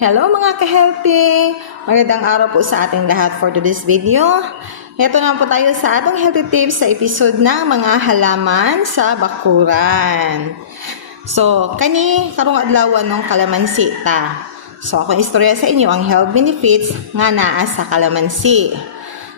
Hello mga ka-healthy! Magandang araw po sa ating lahat for today's video. Ito na po tayo sa atong healthy tips sa episode ng mga halaman sa bakuran. So, karong adlaw ng kalamansi ta. So, ako istorya sa inyo ang health benefits nga naa sa kalamansi.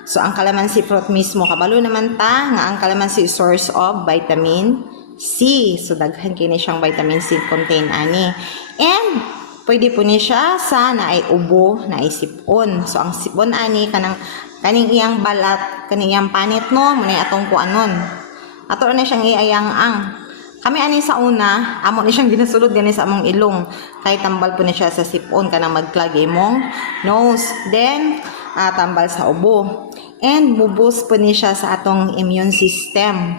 So, ang kalamansi fruit mismo, kabalo naman ta nga ang kalamansi source of vitamin C. So, daghan kini siyang vitamin C contain ani. And pwede po ni siya sa naay ubo, naay sipon. So, ang sipon ani, kaning iyang balat, kaning iyang panit no, muna atong kuanon. Ato na siyang iayang ang. Kami ani sa una, amo ni siyang ginasulod gani sa among ilong. Kay tambal po ni siya sa sipon, kanang magklag imong nose. Then, tambal sa ubo. And, mubos po ni siya sa atong immune system.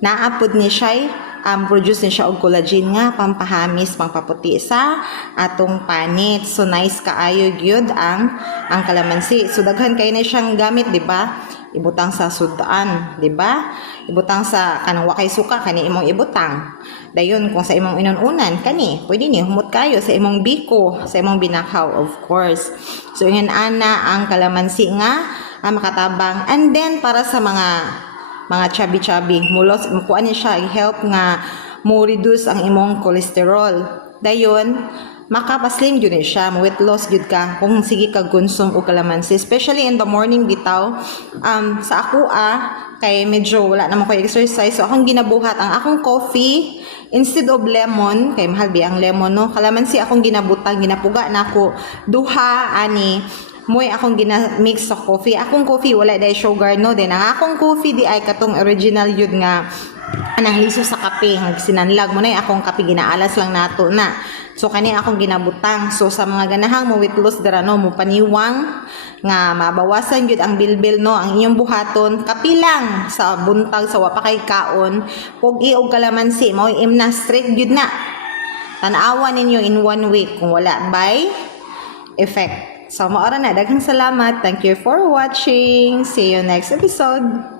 Naapod ni siya produce ni siya og collagen nga pampahamis, pangpaputi sa atong panit. So nice kaayo gyud ang kalamansi. So daghan kay na siyang gamit, di ba? Ibutang sa sudan, di ba? Ibutang sa kanang wakay suka kani imong ibutang. Dayon kung sa imong inununan kani, pwede ni humot kayo sa imong biko, sa imong binakaw of course. So yun ana ang kalamansi nga makatabang. And then para sa mga chubby mulos kuan ni siya help nga mo reduce ang imong cholesterol. Dayon makapaslim gyud ni siya, weight loss gyud ka kung sige ka consume og kalamansi, especially in the morning bitaw. Sa ako kay medyo wala na mo koy exercise, so akong ginabuhat ang akong coffee instead of lemon, kay mahal bi ang lemon no, kalamansi akong ginabutang, ginapuga na ako duha ani moy akong gina-mix sa coffee. Akong coffee wala day sugar no. Then ang akong coffee di ay katong original yun nga anang liso sa kape, ang sinanlag mo na akong kape ginaalas lang nato na. So kani akong ginabutang. So sa mga ganahang mo weight loss dara no, mo paniwang nga mabawasan gyud ang bilbil no, ang inyong buhaton kape lang sa buntag sa wa pa kay kaon, pogi og kalamansi mao imna straight gyud na. Tan-awa ninyo in 1 week kung wala by effect. So, maora na. Daghang salamat. Thank you for watching. See you next episode.